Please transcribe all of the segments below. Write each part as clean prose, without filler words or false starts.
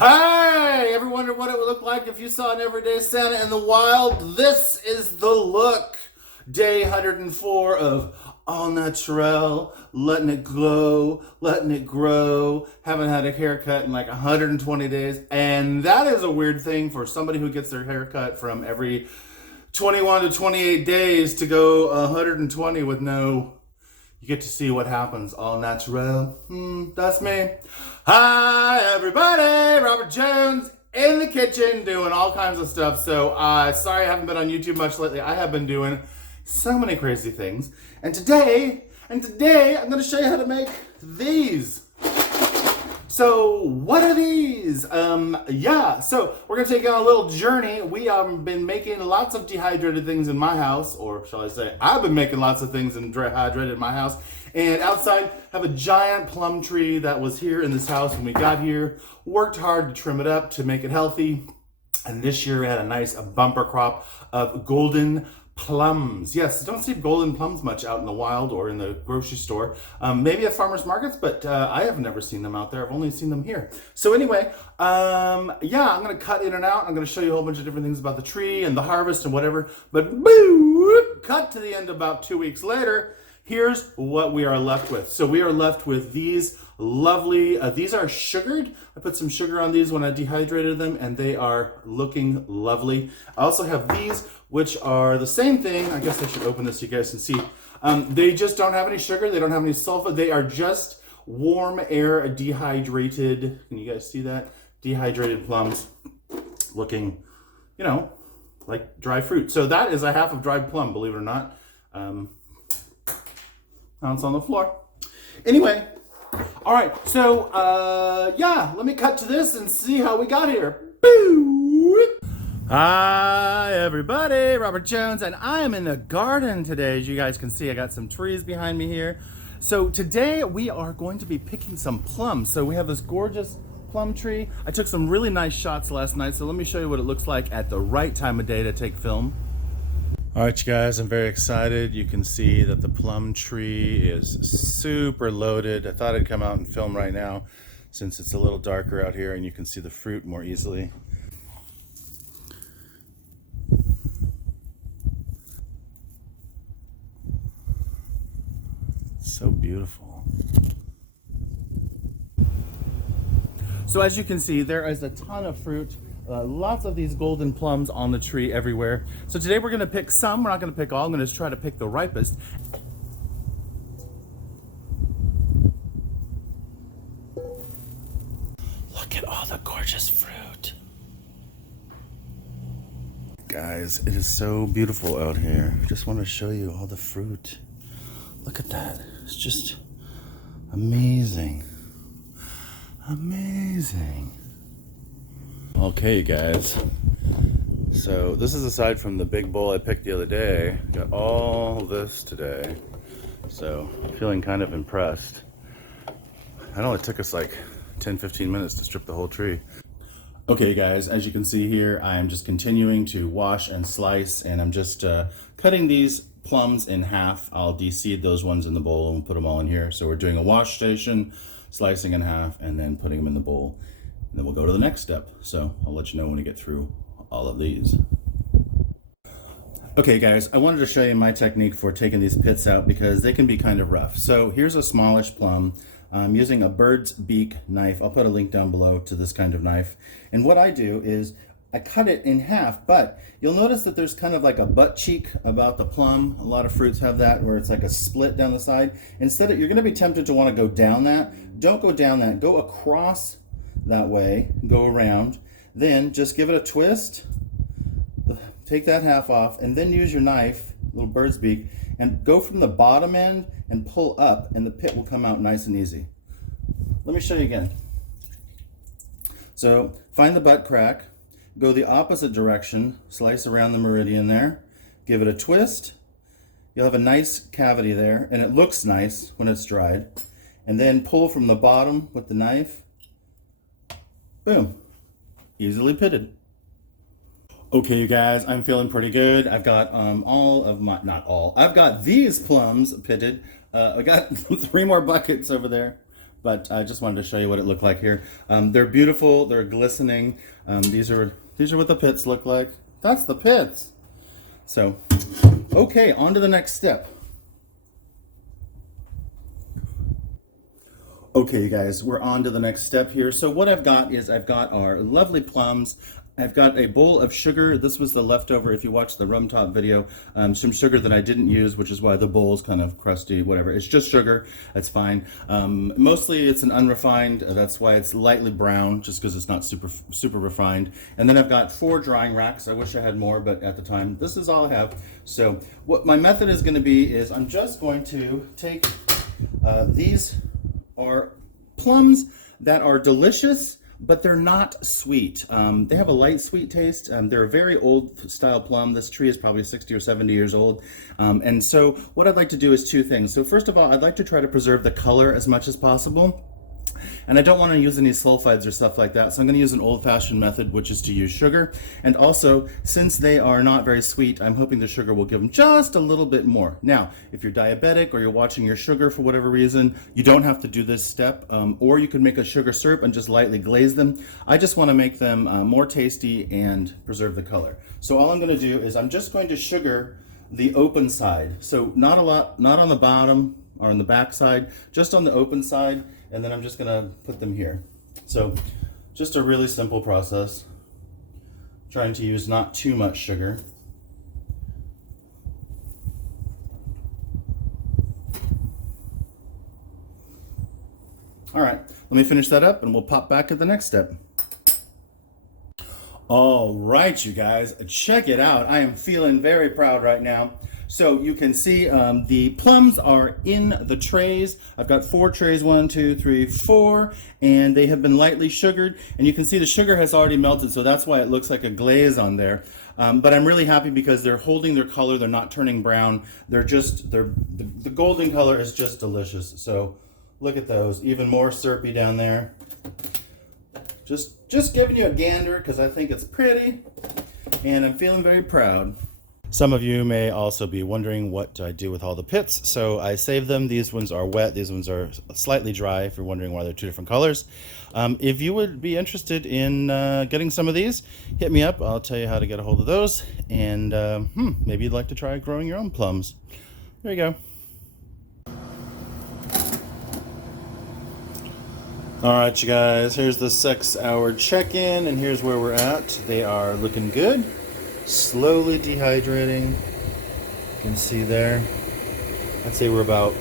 Hey! Ever wondered what it would look like if you saw an everyday Santa in the wild? This is the look. Day 104 of all natural, letting it glow, letting it grow. Haven't had a haircut in like 120 days. And that is a weird thing for somebody who gets their haircut from every 21 to 28 days to go 120 with no... You get to see what happens all natural. That's me. Hi, everybody. Robert Jones in the kitchen doing all kinds of stuff. So, sorry I haven't been on YouTube much lately. I have been doing so many crazy things. And today, I'm going to show you how to make these. So, what are these? So we're going to take you on a little journey. We have been making lots of dehydrated things in my house, or shall I say, I've been making lots of things dehydrated in my house. And outside, have a giant plum tree that was here in this house when we got here. Worked hard to trim it up to make it healthy. And this year we had a nice bumper crop of golden plums. Yes, don't see golden plums much out in the wild or in the grocery store. Maybe at farmers markets, but I have never seen them out there. I've only seen them here. So anyway, I'm going to cut in and out. I'm going to show you a whole bunch of different things about the tree and the harvest and whatever. But boo, cut to the end about 2 weeks later. Here's what we are left with. So we are left with these lovely, these are sugared. I put some sugar on these when I dehydrated them and they are looking lovely. I also have these, which are the same thing. I guess I should open this so you guys can see. They just don't have any sugar. They don't have any sulfur. They are just warm air dehydrated. Can you guys see that? Dehydrated plums looking, like dry fruit. So that is a half of dried plum, believe it or not. Now it's on the floor. Anyway, all right, so let me cut to this and see how we got here. Boo! Hi, everybody, Robert Jones, and I am in the garden today. As you guys can see, I got some trees behind me here. So today we are going to be picking some plums. So we have this gorgeous plum tree. I took some really nice shots last night, so let me show you what it looks like at the right time of day to take film. All right, you guys, I'm very excited. You can see that the plum tree is super loaded. I thought I'd come out and film right now since it's a little darker out here and you can see the fruit more easily. It's so beautiful. So as you can see, there is a ton of fruit. Lots of these golden plums on the tree everywhere. So today we're going to pick some. We're not going to pick all. I'm going to try to pick the ripest. Look at all the gorgeous fruit. Guys, it is so beautiful out here. I just want to show you all the fruit. Look at that. It's just amazing. Amazing. Okay, you guys, so this is aside from the big bowl I picked the other day. Got all this today, so I'm feeling kind of impressed. It only took us like 10-15 minutes to strip the whole tree. Okay, guys, as you can see here, I am just continuing to wash and slice, and I'm just cutting these plums in half. I'll de-seed those ones in the bowl and put them all in here. So we're doing a wash station, slicing in half, and then putting them in the bowl. And then we'll go to the next step. So I'll let you know when we get through all of these. Okay, guys, I wanted to show you my technique for taking these pits out because they can be kind of rough. So here's a smallish plum. I'm using a bird's beak knife. I'll put a link down below to this kind of knife. And what I do is I cut it in half, but you'll notice that there's kind of like a butt cheek about the plum. A lot of fruits have that where it's like a split down the side. Instead, you're gonna be tempted to wanna go down that. Don't go down that, go across that way, go around, then just give it a twist, take that half off, and then use your knife, little bird's beak, and go from the bottom end and pull up, and the pit will come out nice and easy. Let me show you again. So find the butt crack, go the opposite direction, slice around the meridian there, give it a twist, you'll have a nice cavity there, and it looks nice when it's dried, and then pull from the bottom with the knife. Boom, easily pitted. Okay, you guys, I'm feeling pretty good. I've got I've got these plums pitted. I got 3 more buckets over there. but I just wanted to show you what it looked like here. They're beautiful, they're glistening. These are what the pits look like. That's the pits. So, okay, on to the next step. Okay, you guys, we're on to the next step here. So what I've got is I've got our lovely plums. I've got a bowl of sugar. This was the leftover, if you watched the rum top video, some sugar that I didn't use, which is why the bowl's kind of crusty, whatever. It's just sugar, that's fine. Mostly it's an unrefined, that's why it's lightly brown, just because it's not super refined. And then I've got 4 drying racks. I wish I had more, but at the time, this is all I have. So what my method is gonna be is I'm just going to take, these are plums that are delicious, but they're not sweet. They have a light sweet taste. They're a very old style plum. This tree is probably 60 or 70 years old. And so what I'd like to do is 2 things. So first of all, I'd like to try to preserve the color as much as possible. And I don't want to use any sulfides or stuff like that, so I'm going to use an old-fashioned method, which is to use sugar. And also, since they are not very sweet, I'm hoping the sugar will give them just a little bit more. Now, if you're diabetic or you're watching your sugar for whatever reason, you don't have to do this step, or you could make a sugar syrup and just lightly glaze them. I just want to make them more tasty and preserve the color. So all I'm going to do is I'm just going to sugar the open side. So not a lot, not on the bottom or on the back side, just on the open side. And then I'm just gonna put them here. So just a really simple process. Trying to use not too much sugar. All right, let me finish that up and we'll pop back at the next step. All right, you guys, check it out. I am feeling very proud right now. So you can see the plums are in the trays. I've got 4 trays, 1, 2, 3, 4, and they have been lightly sugared. And you can see the sugar has already melted, so that's why it looks like a glaze on there. But I'm really happy because they're holding their color. They're not turning brown. The golden color is just delicious. So look at those, even more syrupy down there. Just giving you a gander because I think it's pretty, and I'm feeling very proud. Some of you may also be wondering what I do with all the pits. So I save them. These ones are wet. These ones are slightly dry, if you're wondering why they're 2 different colors. If you would be interested in getting some of these, hit me up. I'll tell you how to get a hold of those. And maybe you'd like to try growing your own plums. There you go. All right, you guys, here's the 6-hour check-in, and here's where we're at. They are looking good. Slowly dehydrating. You can see there. I'd say we're about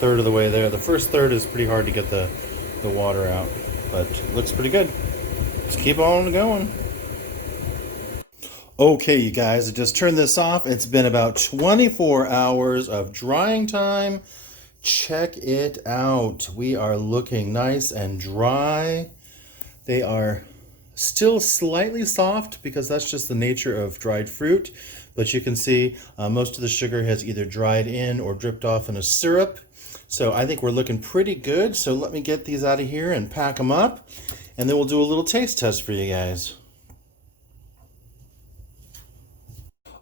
1/3 of the way there. The first third is pretty hard to get the water out, but it looks pretty good. Just keep on going. Okay, you guys, I just turned this off. It's been about 24 hours of drying time. Check it out. We are looking nice and dry. They are still slightly soft because that's just the nature of dried fruit, but you can see most of the sugar has either dried in or dripped off in a syrup. So I think we're looking pretty good. So let me get these out of here and pack them up, and then we'll do a little taste test for you guys.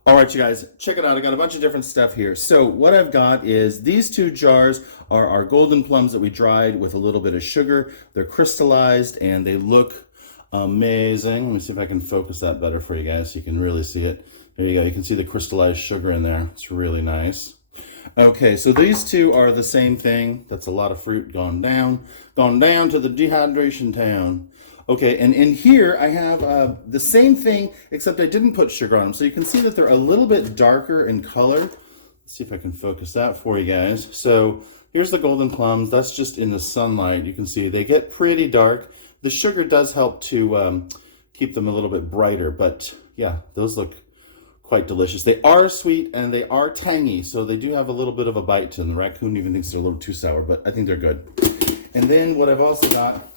All right, you guys, check it out. I got a bunch of different stuff here. So what I've got is these 2 jars are our golden plums that we dried with a little bit of sugar. They're crystallized and they look amazing. Let me see if I can focus that better for you guys so you can really see it. There you go. You can see the crystallized sugar in there. It's really nice. Okay, so these 2 are the same thing. That's a lot of fruit gone down to the dehydration town. Okay, and in here I have the same thing, except I didn't put sugar on them. So you can see that they're a little bit darker in color. Let's see if I can focus that for you guys. So here's the golden plums. That's just in the sunlight. You can see they get pretty dark. The sugar does help to keep them a little bit brighter, but yeah, those look quite delicious. They are sweet and they are tangy, so they do have a little bit of a bite to them. The raccoon even thinks they're a little too sour, but I think they're good. And then what I've also got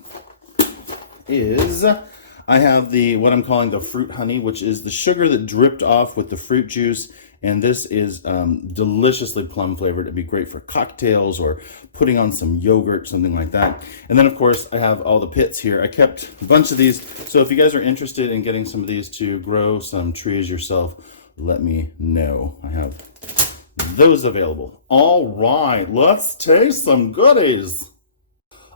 is I have what I'm calling the fruit honey, which is the sugar that dripped off with the fruit juice. And this is deliciously plum flavored. It'd be great for cocktails or putting on some yogurt, something like that. And then of course I have all the pits here. I kept a bunch of these. So if you guys are interested in getting some of these to grow some trees yourself, let me know. I have those available. All right, let's taste some goodies.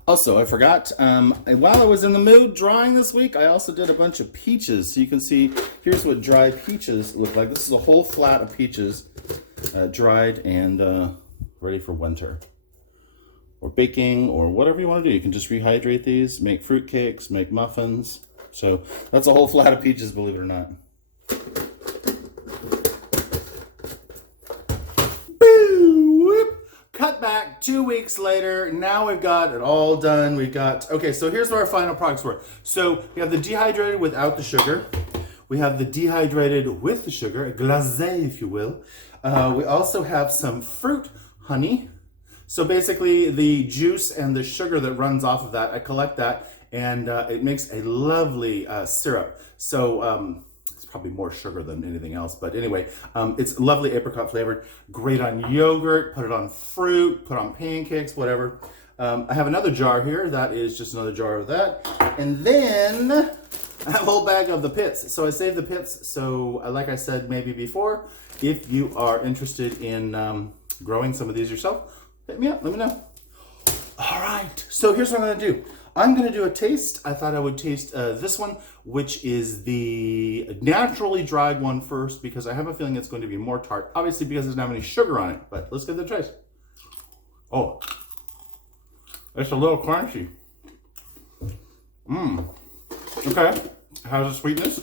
Also, I forgot, while I was in the mood drawing this week, I also did a bunch of peaches. So you can see, here's what dry peaches look like. This is a whole flat of peaches, dried and ready for winter. Or baking, or whatever you want to do. You can just rehydrate these, make fruit cakes, make muffins. So that's a whole flat of peaches, believe it or not. Cut back 2 weeks later. Now we've got it all done. Okay, so here's what our final products were. So we have the dehydrated without the sugar. We have the dehydrated with the sugar, glacé, if you will. We also have some fruit honey. So basically the juice and the sugar that runs off of that, I collect that and it makes a lovely syrup. So it's probably more sugar than anything else, but anyway, it's lovely apricot flavored, great on yogurt, put it on fruit, put on pancakes, whatever. I have another jar here. That is just another jar of that. And then a whole bag of the pits. So I saved the pits. So like I said maybe before, if you are interested in growing some of these yourself, hit me up, let me know. All right, so here's what I'm gonna do. I'm gonna do a taste. I thought I would taste this one, which is the naturally dried one first, because I have a feeling it's going to be more tart, obviously because it doesn't have any sugar on it, but let's give it a taste. Oh, it's a little crunchy. Okay, it has a sweetness.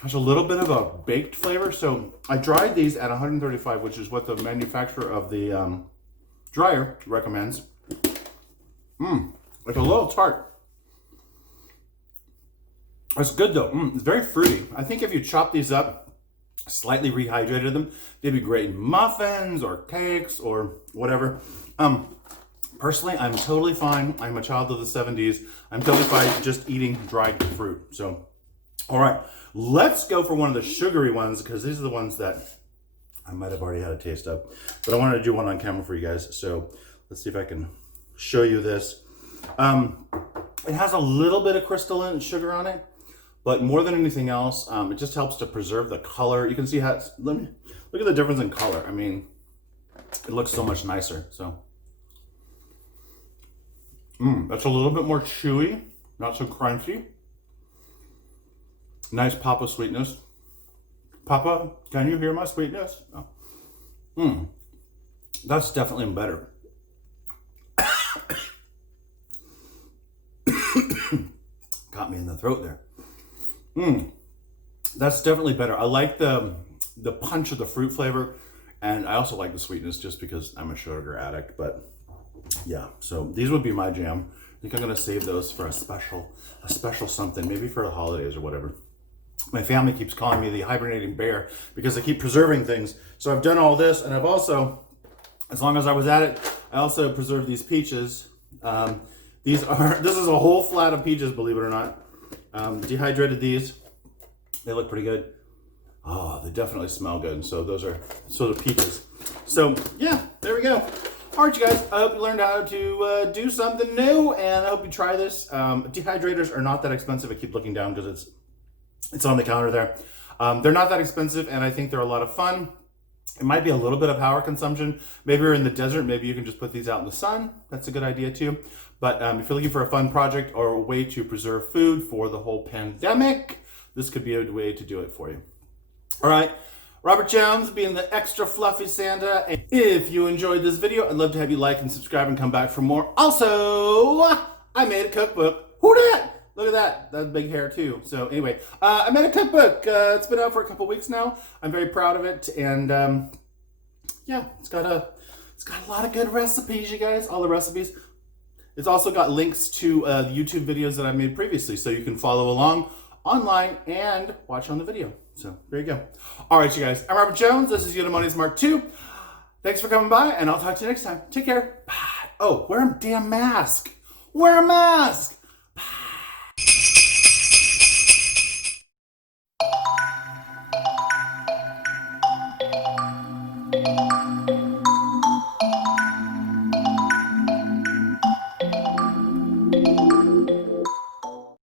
Has a little bit of a baked flavor. So I dried these at 135, which is what the manufacturer of the dryer recommends. It's a little tart. It's good though. It's very fruity. I think if you chop these up, slightly rehydrated them, they'd be great in muffins or cakes or whatever. Personally, I'm totally fine. I'm a child of the 70s. I'm totally fine just eating dried fruit. So, all right, let's go for one of the sugary ones, because these are the ones that I might have already had a taste of, but I wanted to do one on camera for you guys. So let's see if I can show you this. It has a little bit of crystalline sugar on it, but more than anything else, it just helps to preserve the color. You can see how it's, look at the difference in color. I mean, it looks so much nicer. So, that's a little bit more chewy, not so crunchy. Nice pop of sweetness. Papa, can you hear my sweetness? Oh. That's definitely better. Got me in the throat there. That's definitely better. I like the punch of the fruit flavor, and I also like the sweetness just because I'm a sugar addict. But yeah, so these would be my jam. I think I'm gonna save those for a special something, maybe for the holidays or whatever. My family keeps calling me the hibernating bear because I keep preserving things. So I've done all this, and I've also, as long as I was at it, I also preserved these peaches. This is a whole flat of peaches, believe it or not. Dehydrated these. They look pretty good. Oh, they definitely smell good. So those are peaches. So yeah, there we go. All right, you guys, I hope you learned how to do something new, and I hope you try this. Dehydrators are not that expensive. I keep looking down because it's on the counter there. They're not that expensive, and I think they're a lot of fun. It might be a little bit of power consumption. Maybe you're in the desert. Maybe you can just put these out in the sun. That's a good idea too. But if you're looking for a fun project or a way to preserve food for the whole pandemic, this could be a way to do it for you. All right, Robert Jones being the extra fluffy Santa. And if you enjoyed this video, I'd love to have you like and subscribe and come back for more. Also, I made a cookbook. Who dat? Look at that. That's big hair too. So anyway, I made a cookbook. It's been out for a couple weeks now. I'm very proud of it. And yeah, it's got a lot of good recipes, you guys. All the recipes. It's also got links to the YouTube videos that I made previously, so you can follow along online and watch on the video. So there you go. All right, you guys. I'm Robert Jones. This is Eudaemonius Mark II. Thanks for coming by, and I'll talk to you next time. Take care. Bye. Oh, wear a damn mask. Wear a mask.